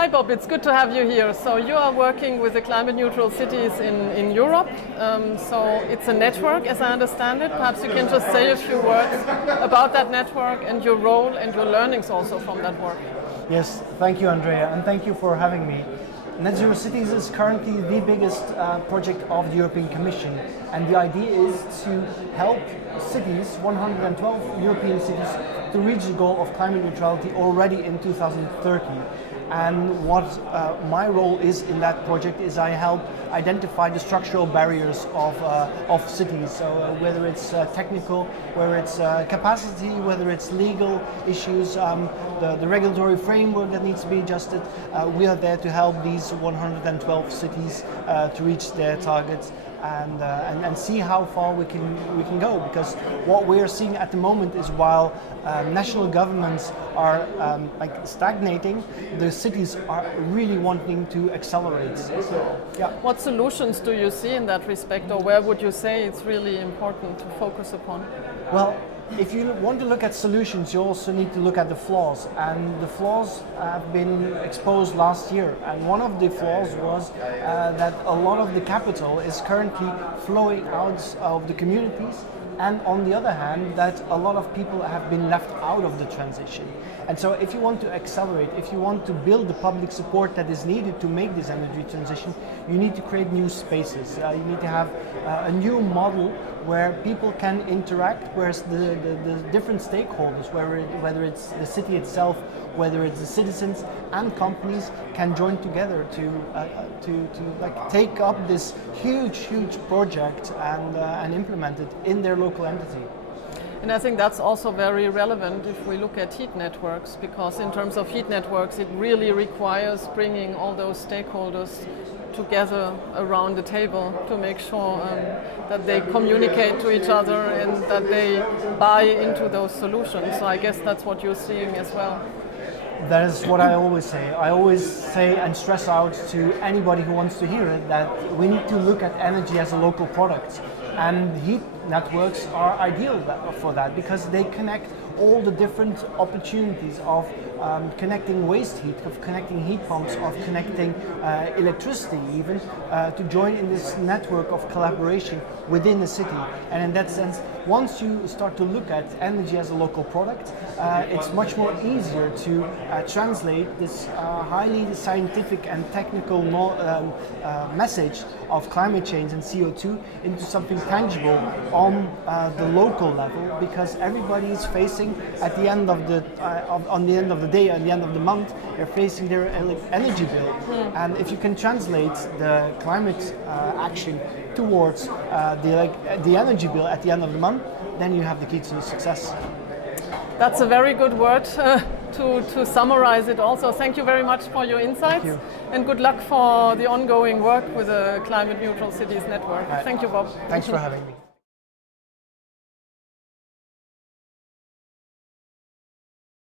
Hi Bob, it's good to have you here. So you are working with the climate neutral cities in Europe. So it's a network as I understand it. Perhaps you can just say a few words about that network and your role and your learnings also from that work. Yes, thank you Andrea, and thank you for having me. Net Zero Cities is currently the biggest project of the European Commission, and the idea is to help cities, 112 European cities, to reach the goal of climate neutrality already in 2030. And what my role is in that project is I help identify the structural barriers of cities. So whether it's technical, whether it's capacity, whether it's legal issues, the regulatory framework that needs to be adjusted, we are there to help these 112 cities to reach their targets and see how far we can go. Because what we are seeing at the moment is while national governments are stagnating, the cities are really wanting to accelerate. So, yeah. What solutions do you see in that respect, or where would you say it's really important to focus upon? Well, if you want to look at solutions, you also need to look at the flaws, and the flaws have been exposed last year. And one of the flaws was that a lot of the capital is currently flowing out of the communities, and on the other hand, that a lot of people have been left out of the transition. And so if you want to accelerate, if you want to build the public support that is needed to make this energy transition, you need to create new spaces. You need to have a new model where people can interact, whereas the different stakeholders, whether it's the city itself, whether it's the citizens and companies, can join together to take up this huge project and implement it in their local entity. And I think that's also very relevant if we look at heat networks, because in terms of heat networks, it really requires bringing all those stakeholders together around the table to make sure that they communicate to each other and that they buy into those solutions. So I guess that's what you're seeing as well. That is what I always say. I always say and stress out to anybody who wants to hear it that we need to look at energy as a local product. And heat networks are ideal for that because they connect all the different opportunities of connecting waste heat, of connecting heat pumps, of connecting electricity even, to join in this network of collaboration within the city. And in that sense, once you start to look at energy as a local product, it's much more easier to translate this highly scientific and technical message of climate change and CO2 into something tangible on the local level, because everybody is facing at the end of the on the end of the day, at the end of the month, they're facing their energy bill. And if you can translate the climate action towards the energy bill at the end of the month, then you have the key to success. That's a very good word to summarize it also. Thank you very much for your insights. Thank you. And good luck for the ongoing work with the Climate Neutral Cities Network. Right. Thank you, Bob. Thanks for having me.